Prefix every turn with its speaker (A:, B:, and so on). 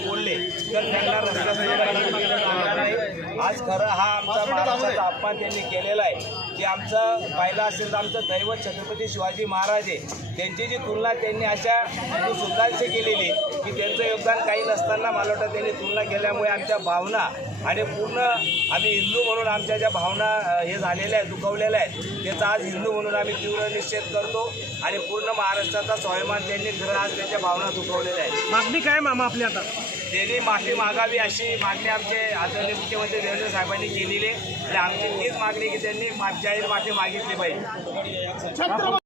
A: बोलले तर त्यांना रस्ता आज खरं हा आमचा महाराष्ट्र अपमान त्यांनी केलेला आहे. की आमचं पाहिलं असेल तर आमचं दैवत छत्रपती शिवाजी महाराज आहे. त्यांची जी तुलना त्यांनी अशा सुलतानशी केलेली की त्यांचं योगदान काही नसताना मला वाटतं त्यांनी तुलना केल्यामुळे आमच्या भावना आणि पूर्ण आम्ही हिंदू म्हणून आमच्या ज्या भावना हे झालेल्या आहेत दुखवलेल्या आहेत त्याचा आज हिंदू म्हणून आम्ही तीव्र निषेध करतो आणि पूर्ण महाराष्ट्राचा स्वाभिमान त्यांनी खरं आज त्यांच्या भावना दुखवलेल्या आहेत.
B: मागणी काय मामा आपली आता?
A: त्यांनी माफी मागावी अशी मागणी आमचे आदरणीय मुख्यमंत्री देवेंद्र साहेबांनी केलेली आहे. आणि आमची तीच मागणी की त्यांनी जाहीर माफी मागितली पाहिजे.